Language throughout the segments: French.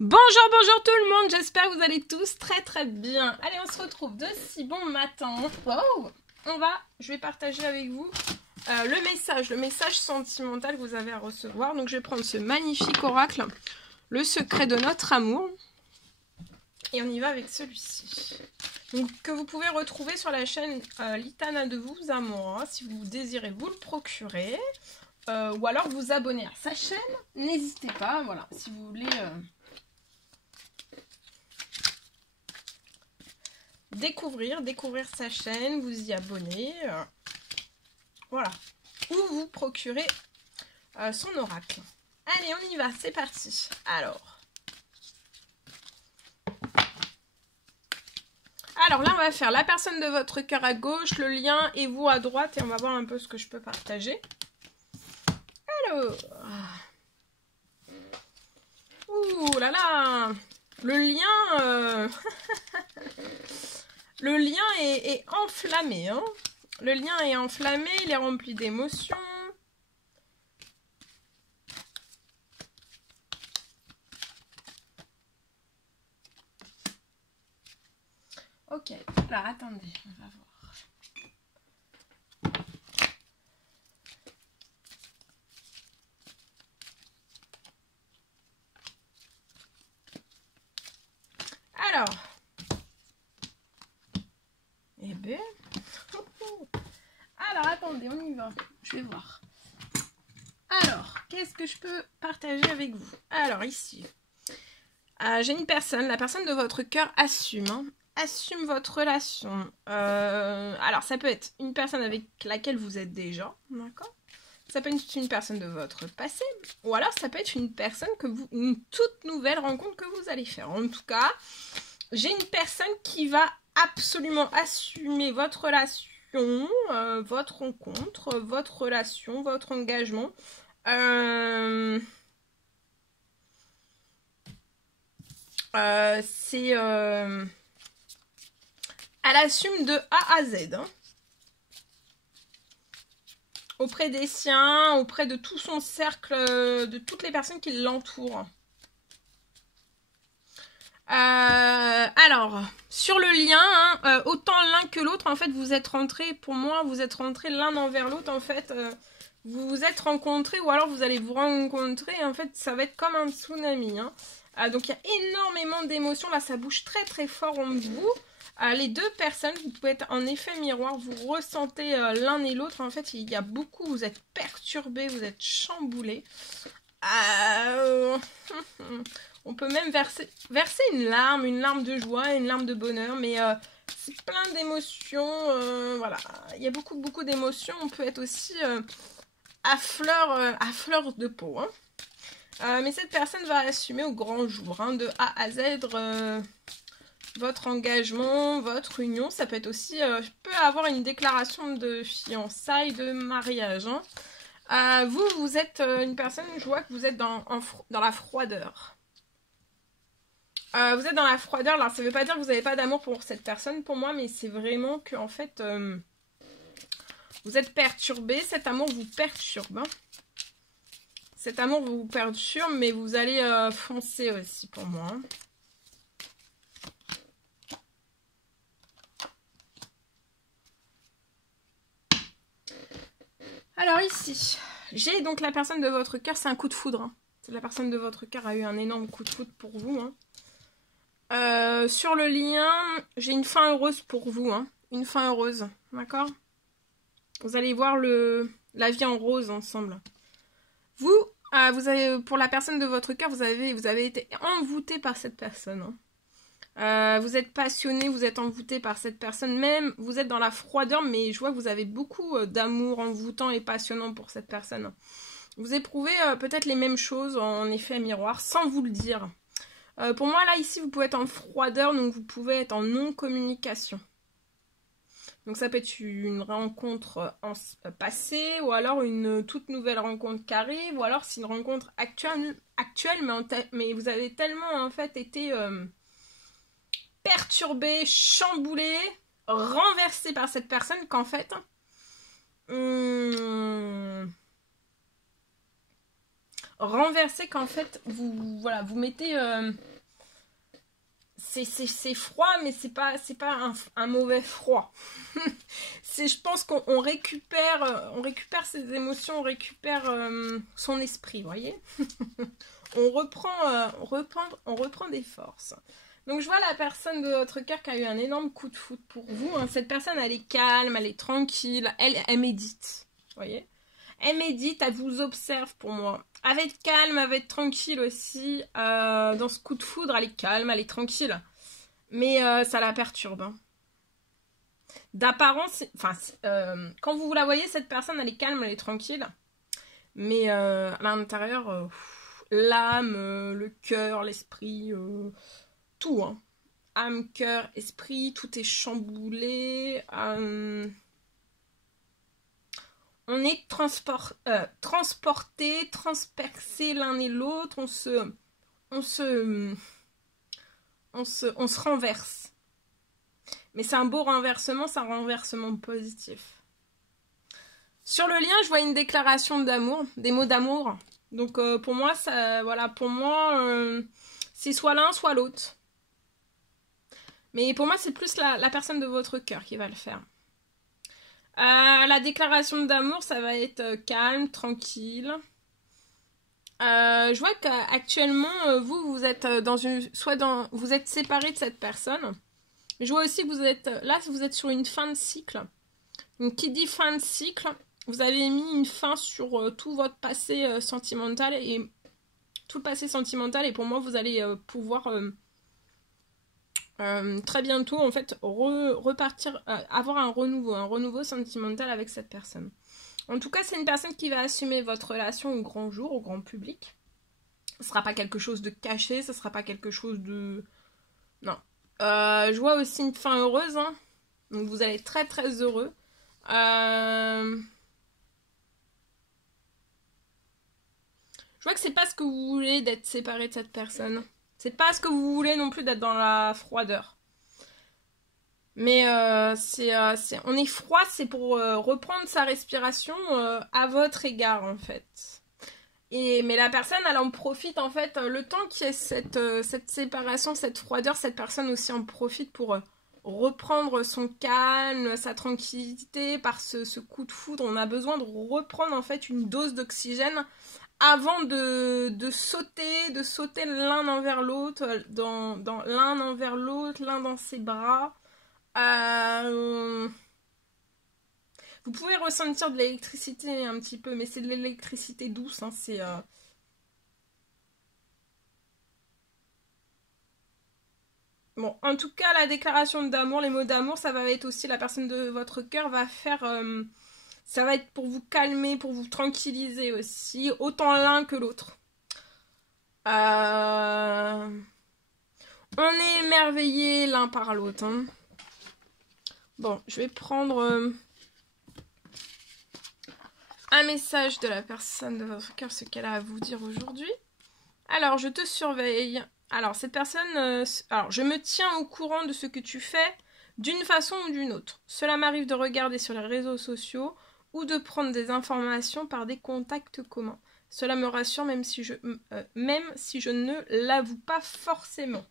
Bonjour, bonjour tout le monde, j'espère que vous allez tous très bien. Allez, on se retrouve de si bon matin. Wow. Je vais partager avec vous le message sentimental que vous avez à recevoir. Donc je vais prendre ce magnifique oracle, le secret de notre amour. Et on y va avec celui-ci. Donc que vous pouvez retrouver sur la chaîne Litana de vous amour, si vous désirez vous le procurer. Ou alors vous abonner à sa chaîne, n'hésitez pas, voilà, si vous voulez... découvrir sa chaîne, vous y abonner, voilà, ou vous procurer son oracle. Allez, on y va, c'est parti. Alors là, on va faire la personne de votre cœur à gauche, le lien et vous à droite, et on va voir un peu ce que je peux partager. Alors, ouh là là, le lien... Le lien est enflammé, hein. Le lien est enflammé, il est rempli d'émotions. Ok, alors attendez, on va voir. Alors... Eh ben... Alors, attendez, on y va. Je vais voir. Alors, qu'est-ce que je peux partager avec vous? Alors, ici, j'ai une personne. La personne de votre cœur assume. Hein, assume votre relation. Alors, ça peut être une personne avec laquelle vous êtes déjà. D'accord? Ça peut être une personne de votre passé. Ou alors, ça peut être une personne une toute nouvelle rencontre que vous allez faire. En tout cas, j'ai une personne qui va absolument assumer votre relation, votre rencontre, votre relation, votre engagement. Elle assume de A à Z. Hein. Auprès des siens, auprès de tout son cercle, de toutes les personnes qui l'entourent. Alors, sur le lien, hein, autant l'un que l'autre, en fait, vous êtes rentrés, pour moi, vous êtes rentrés l'un envers l'autre, en fait, vous vous êtes rencontrés, ou alors vous allez vous rencontrer, en fait, ça va être comme un tsunami, hein. Donc, il y a énormément d'émotions, là, ça bouge très fort en vous. Les deux personnes, vous pouvez être en effet miroir, vous ressentez l'un et l'autre, en fait, il y a beaucoup, vous êtes perturbés, vous êtes chamboulés. On peut même verser une larme de joie, une larme de bonheur, mais c'est plein d'émotions, voilà, il y a beaucoup d'émotions, on peut être aussi à fleur de peau, hein. Mais cette personne va assumer au grand jour, hein, de A à Z, votre engagement, votre union, ça peut être aussi, peut avoir une déclaration de fiançailles, de mariage, hein. Vous êtes une personne, je vois que vous êtes dans la froideur. Vous êtes dans la froideur, alors ça ne veut pas dire que vous n'avez pas d'amour pour cette personne, pour moi, mais c'est vraiment que, en fait, vous êtes perturbé, cet amour vous perturbe. Hein. Cet amour vous perturbe, mais vous allez foncer aussi, pour moi. Hein. Alors ici, j'ai donc la personne de votre cœur, c'est un coup de foudre. Hein. La personne de votre cœur a eu un énorme coup de foudre pour vous. Hein. Sur le lien, j'ai une fin heureuse pour vous. Hein. Une fin heureuse, d'accord? Vous allez voir la vie en rose ensemble. Vous avez, pour la personne de votre cœur, vous avez été envoûté par cette personne. Hein. Vous êtes passionné, vous êtes envoûté par cette personne, même vous êtes dans la froideur, mais je vois que vous avez beaucoup d'amour envoûtant et passionnant pour cette personne. Vous éprouvez peut-être les mêmes choses en effet miroir, sans vous le dire. Pour moi, là, ici, vous pouvez être en froideur, donc vous pouvez être en non-communication. Donc ça peut être une rencontre passée, ou alors une toute nouvelle rencontre qui arrive, ou alors c'est une rencontre actuelle mais vous avez tellement, en fait, été... perturbé, chamboulé, renversé par cette personne qu'en fait renverser qu'en fait, voilà, vous mettez... c'est froid, mais c'est pas un mauvais froid. Je pense qu'on récupère ses émotions, on récupère son esprit, vous voyez. on reprend des forces. Donc je vois la personne de votre cœur qui a eu un énorme coup de foudre pour vous. Hein. Cette personne, elle est calme, elle est tranquille, elle médite, vous voyez. Elle médite, elle vous observe pour moi. Elle va être calme, elle va être tranquille aussi. Dans ce coup de foudre, elle est calme, elle est tranquille. Mais ça la perturbe. Hein. D'apparence, quand vous la voyez, cette personne, elle est calme, elle est tranquille. Mais à l'intérieur, l'âme, le cœur, l'esprit, tout. Hein. Âme, cœur, esprit, tout est chamboulé. On est transporté, transpercé l'un et l'autre. On se renverse. Mais c'est un beau renversement, c'est un renversement positif. Sur le lien, je vois une déclaration d'amour, des mots d'amour. Donc pour moi, c'est soit l'un, soit l'autre. Mais pour moi, c'est plus la personne de votre cœur qui va le faire. La déclaration d'amour, ça va être calme, tranquille. Je vois qu'actuellement, vous êtes vous êtes séparé de cette personne. Je vois aussi que vous êtes sur une fin de cycle. Donc, qui dit fin de cycle, vous avez mis une fin sur tout votre passé sentimental et tout le passé sentimental. Et pour moi, vous allez pouvoir très bientôt, en fait, repartir, avoir un renouveau sentimental avec cette personne. En tout cas, c'est une personne qui va assumer votre relation au grand jour, au grand public. Ce ne sera pas quelque chose de caché, ce ne sera pas quelque chose de... Non. Je vois aussi une fin heureuse. Hein. Donc vous allez être très très heureux. Je vois que c'est pas ce que vous voulez d'être séparé de cette personne. C'est pas ce que vous voulez non plus d'être dans la froideur. Mais on est froid, c'est pour reprendre sa respiration à votre égard en fait. Mais la personne, elle en profite en fait, le temps qu'il y ait cette séparation, cette froideur, cette personne aussi en profite pour reprendre son calme, sa tranquillité par ce coup de foudre. On a besoin de reprendre en fait une dose d'oxygène avant de sauter l'un envers l'autre, l'un envers l'autre, l'un dans ses bras. Vous pouvez ressentir de l'électricité un petit peu, mais c'est de l'électricité douce. Hein, Bon, en tout cas, la déclaration d'amour, les mots d'amour, ça va être aussi la personne de votre cœur va faire... ça va être pour vous calmer, pour vous tranquilliser aussi, autant l'un que l'autre. On est émerveillés l'un par l'autre. Hein. Bon, je vais prendre... un message de la personne de votre cœur, ce qu'elle a à vous dire aujourd'hui. Alors, je te surveille. Alors, cette personne... alors, je me tiens au courant de ce que tu fais d'une façon ou d'une autre. Cela m'arrive de regarder sur les réseaux sociaux ou de prendre des informations par des contacts communs. Cela me rassure même si je ne l'avoue pas forcément.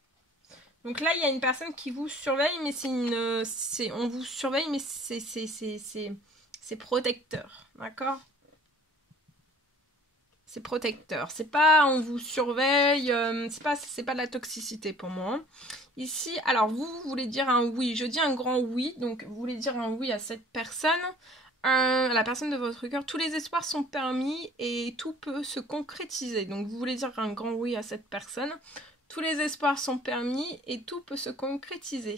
Donc là, il y a une personne qui vous surveille, mais on vous surveille, mais c'est protecteur, d'accord? C'est protecteur. C'est pas on vous surveille, c'est pas de la toxicité pour moi. Ici, alors vous voulez dire un oui. Je dis un grand oui, donc vous voulez dire un oui à cette personne. La personne de votre cœur, tous les espoirs sont permis et tout peut se concrétiser. Donc vous voulez dire un grand oui à cette personne. Tous les espoirs sont permis et tout peut se concrétiser.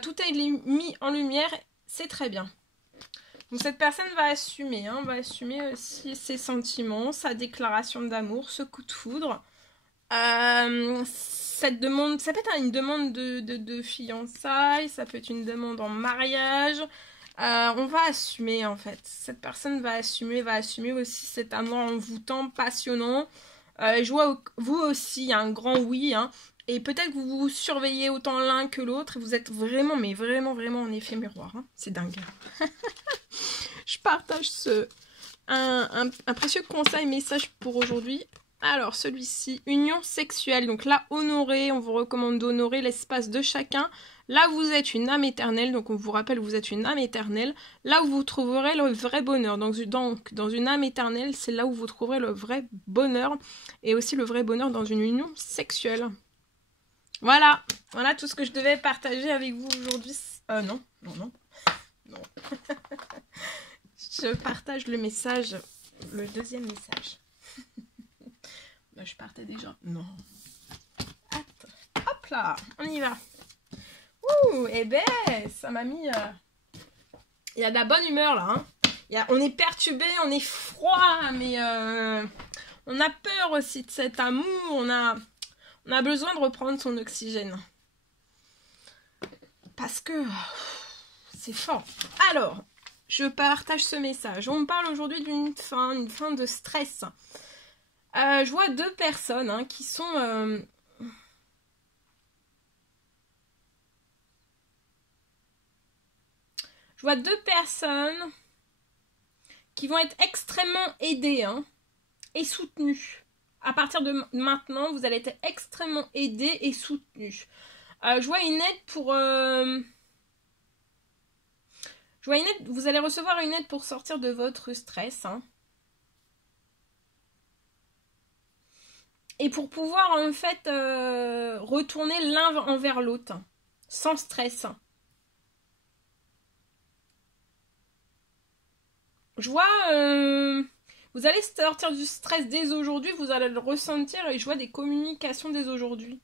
Tout est mis en lumière, c'est très bien. Donc cette personne va assumer aussi ses sentiments, sa déclaration d'amour, ce coup de foudre. Cette demande, ça peut être une demande de fiançailles, ça peut être une demande en mariage. On va assumer en fait. Cette personne va assumer aussi cet amour envoûtant, passionnant. Je vois vous aussi, il y a un grand oui. Hein, et peut-être que vous vous surveillez autant l'un que l'autre. Et vous êtes vraiment, mais vraiment, vraiment en effet miroir. Hein. C'est dingue. Je partage un précieux conseil, message pour aujourd'hui. Alors, celui-ci, union sexuelle. Donc là, honorer, on vous recommande d'honorer l'espace de chacun. Là, vous êtes une âme éternelle. Donc, on vous rappelle, vous êtes une âme éternelle. Là où vous trouverez le vrai bonheur. Donc dans une âme éternelle, c'est là où vous trouverez le vrai bonheur. Et aussi le vrai bonheur dans une union sexuelle. Voilà. Voilà tout ce que je devais partager avec vous aujourd'hui. Non. Je partage le message, le deuxième message. Je partais déjà. Non. Attends. Hop là, on y va. Ouh, eh ben, ça m'a mis... Il y a de la bonne humeur là. Hein. On est perturbé, on est froid, mais on a peur aussi de cet amour. On a besoin de reprendre son oxygène. Parce que c'est fort. Alors, je partage ce message. On me parle aujourd'hui d'une fin de stress. Je vois deux personnes qui sont... Je vois deux personnes qui vont être extrêmement aidées et soutenues. À partir de maintenant, vous allez être extrêmement aidées et soutenues. Je vois une aide pour... Je vois une aide, vous allez recevoir une aide pour sortir de votre stress. Et pour pouvoir en fait retourner l'un envers l'autre. Sans stress. Je vois... vous allez sortir du stress dès aujourd'hui. Vous allez le ressentir. Et je vois des communications dès aujourd'hui.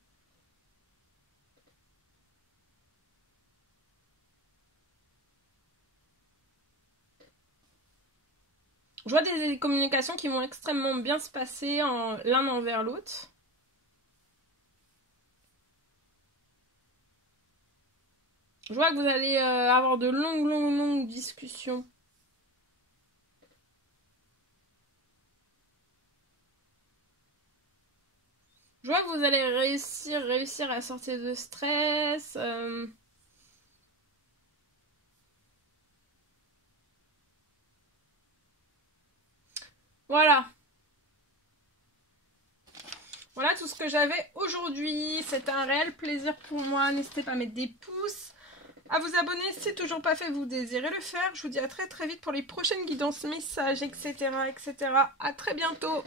Je vois des communications qui vont extrêmement bien se passer l'un envers l'autre. Je vois que vous allez avoir de longues discussions. Je vois que vous allez réussir à sortir de stress. Voilà. Voilà tout ce que j'avais aujourd'hui. C'était un réel plaisir pour moi. N'hésitez pas à mettre des pouces, à vous abonner si c'est toujours pas fait, vous désirez le faire. Je vous dis à très vite pour les prochaines guidances, messages, etc. À très bientôt.